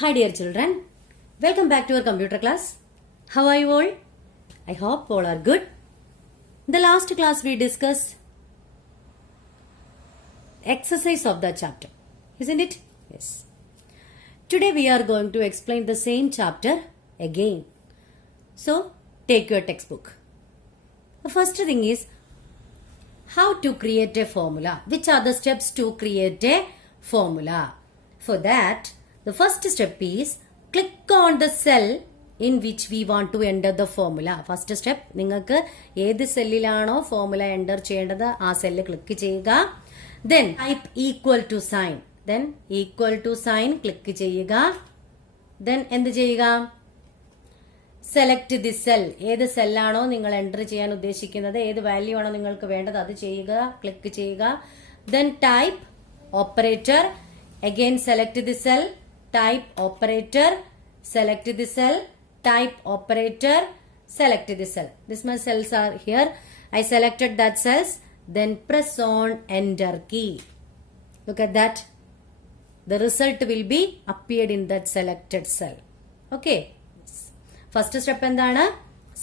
Hi dear children, welcome back to our computer class. How are you all? I hope all are good. In the last class we discussed exercise of the chapter, isn't it? Yes. Today we are going to explain the same chapter again. So take your textbook. The first thing is how to create a formula. Which are the steps to create a formula? For that, the first step is click on the cell in which we want to enter the formula. First step, നിങ്ങൾക്ക് ഏത് സെല്ലിലാണോ formula enter ചെയ്യേണ്ടത് ആ cell click ചെയ്യുക. Then type equal to sign. Then equal to sign click ചെയ്യുക. Then എന്ത് ചെയ്യുക? Select the cell. ഏത് സെല്ലാണോ നിങ്ങൾ എൻ്റർ ചെയ്യാൻ ഉദ്ദേശിക്കുന്നത്, ഏത് വാല്യൂ ആണോ നിങ്ങൾക്ക് വേണ്ടത് അത് ചെയ്യുക, ക്ലിക്ക് ചെയ്യുക. Then type operator. Again select the cell. Type operator, select the cell, type operator, select the cell. This my cells are here. I selected that cells. Then press on enter key. Look at that. The result will be appeared in that selected cell. Okay. First step endana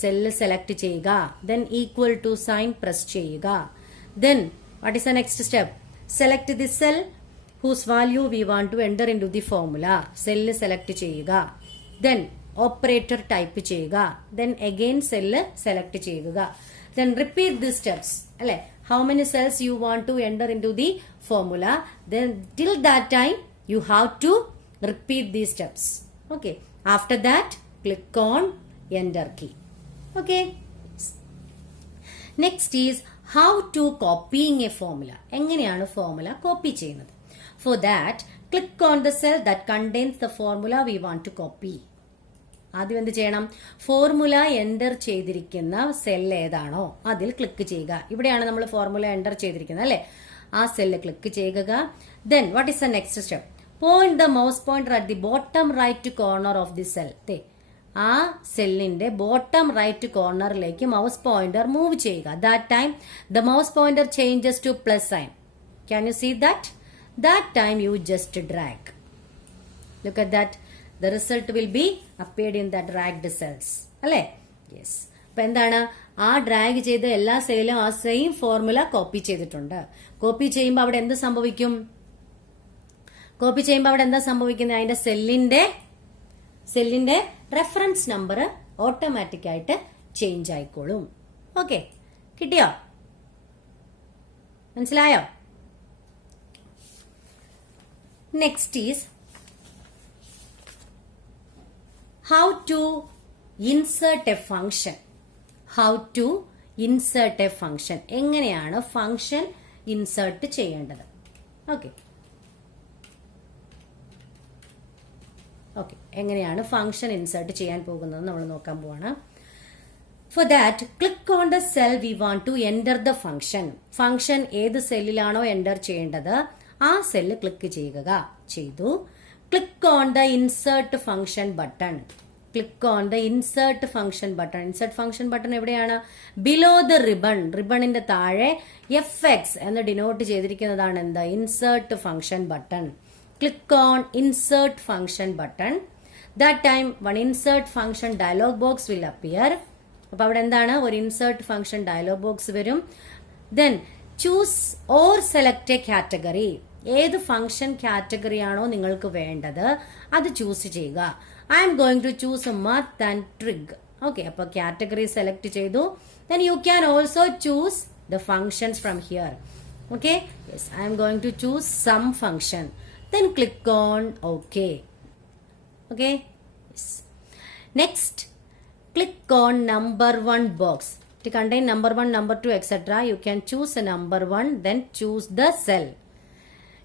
cell select ചെയ്യുക. Then equal to sign press ചെയ്യുക. Then what is the next step? Select the cell whose value we want to enter into the formula. Cell select ചെയ്യുക. Then operator type ചെയ്യുക. Then again cell select ചെയ്യുക. Then repeat these steps. അല്ലേ? How many cells you want to enter into the formula? Then till that time you have to repeat these steps. Okay. After that click on enter key. Okay. Next is how to copying a formula. എങ്ങനെയാണ് formula copy ചെയ്യുന്നത്? For that, click on the cell that contains the formula we want to copy. ആദ്യം എന്ത് ചെയ്യണം? Formula enter ചെയ്തിരിക്കുന്ന സെൽ ഏതാണോ അതിൽ ക്ലിക്ക് ചെയ്യുക. ഇവിടെയാണ് നമ്മൾ ഫോർമുല എൻ്റർ ചെയ്തിരിക്കുന്നത് അല്ലേ? ആ സെല്ല് ക്ലിക്ക് ചെയ്യുക. Then what is the next step? Point the mouse pointer at the bottom right corner of the cell. ആ സെല്ലിന്റെ ബോട്ടം റൈറ്റ് കോർണറിലേക്ക് മൗസ് പോയിന്റർ മൂവ് ചെയ്യുക. That time the mouse pointer changes to plus sign. Can you see that? That time you just drag. Look at that. The result will be appeared in the dragged cells. അല്ലേ? Yes. അപ്പൊ എന്താണ്? ആ ഡ്രാഗ് ചെയ്ത എല്ലാ സെല്ലിലും ആ same formula copy ചെയ്തിട്ടുണ്ട്. കോപ്പി ചെയ്യുമ്പോൾ അവിടെ എന്ത് സംഭവിക്കും? കോപ്പി ചെയ്യുമ്പോൾ അവിടെ എന്താ സംഭവിക്കുന്നത്? അതിന്റെ സെല്ലിന്റെ റെഫറൻസ് നമ്പർ ഓട്ടോമാറ്റിക് ആയിട്ട് ചേഞ്ച് ആയിക്കോളും. ഓക്കെ, കിട്ടിയോ? മനസ്സിലായോ? Next is how to insert a function. How to insert a function. എങ്ങനെയാണ് ഫംഗ്ഷൻ ഇൻസേർട്ട് ചെയ്യേണ്ടത്? ഓക്കെ എങ്ങനെയാണ് ഫംഗ്ഷൻ ഇൻസേർട്ട് ചെയ്യാൻ പോകുന്നത് നമ്മൾ നോക്കാൻ പോവാണ്. For that, click on the cell we want to enter the function. Function ഏത് സെല്ലിലാണോ എൻ്റർ ചെയ്യേണ്ടത് ആ സെല്ല് ക്ലിക്ക് ചെയ്യുക. ചെയ്തു. Click on the insert function button. Click on the insert function button. Insert function button എവിടെയാണ്? Below the ribbon. റിബണിന്റെ താഴെ FX എന്ന് ഡിനോട്ട് ചെയ്തിരിക്കുന്നതാണ് എന്ത്? Insert function button. Click on insert function button. That time one insert function dialog box will appear. അപ്പൊ അവിടെ എന്താണ്? ഒരു ഇൻസേർട്ട് ഫംഗ്ഷൻ ഡയലോഗ് ബോക്സ് വരും. Then choose or select A category. ഏത് ഫംഗ്ഷൻ കാറ്റഗറി ആണോ നിങ്ങൾക്ക് വേണ്ടത് അത് ചൂസ് ചെയ്യുക. I'm going to choose math and trig. Okay, അപ്പൊ കാറ്റഗറി സെലക്ട് ചെയ്തു. Then you can also choose the functions from here. Okay, yes, I'm going to choose some function. Then click on okay. Okay, yes. Next, click on number 1 box. To contain number 1, number 2, etc. You can choose a number 1, then choose the cell.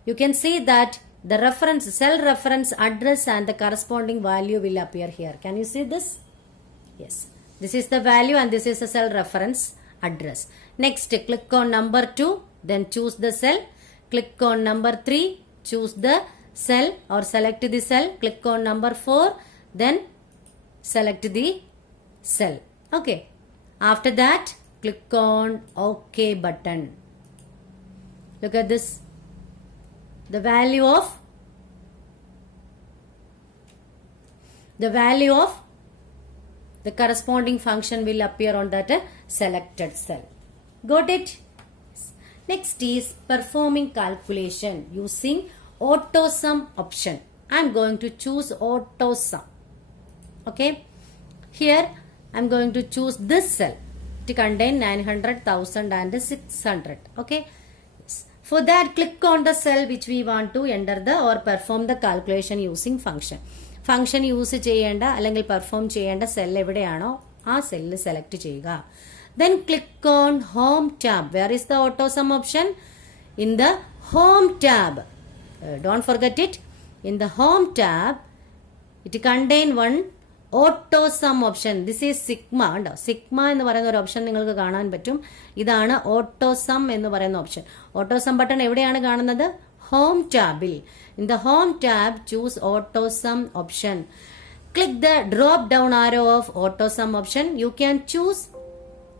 You can see that the reference, cell reference address and the corresponding value will appear here. Can you see this? Yes. This is the value and this is the cell reference address. Next, click on number 2, then choose the cell. Click on number 3, choose the cell or select the cell. Click on number 4, then select the cell. Okay. After that, click on OK button. Look at this. The value of the value of the corresponding function will appear on that selected cell. Got it? Next is performing calculation using auto sum option. I am going to choose auto sum. Okay. Here I am going to choose this cell to contain 900, 1000 and 600. Okay. For that, click on the cell which we want to enter the or perform the calculation using function. Function use ചെയ്യേണ്ട അല്ലെങ്കിൽ perform ചെയ്യേണ്ട cell എവിടെയാണോ ആ cell select ചെയ്യുക. Then click on home tab. Where is the auto sum option? In the home tab. Don't forget it. In the home tab, it contain one auto sum option. This is sigma. Sigma എന്ന് പറയുന്ന ഒരു ഓപ്ഷൻ നിങ്ങൾക്ക് കാണാൻ പറ്റും. ഇതാണ് auto sum എന്ന് പറയുന്ന option. auto sum button എവിടെയാണ് കാണുന്നത്? home tabൽ. In the home tab, choose auto sum option. Click the drop down arrow of auto sum option. You can choose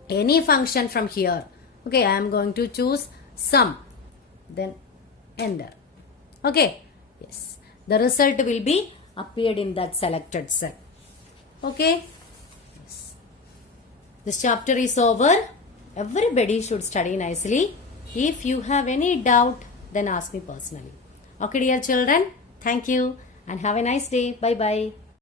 any function from here. Okay, I am going to choose sum. Then enter. Okay. Yes. The result will be appeared in that selected cell. Okay. Yes. This chapter is over. Everybody should study nicely. If you have any doubt, then ask me personally. Okay, dear children. Thank you and have a nice day. Bye bye.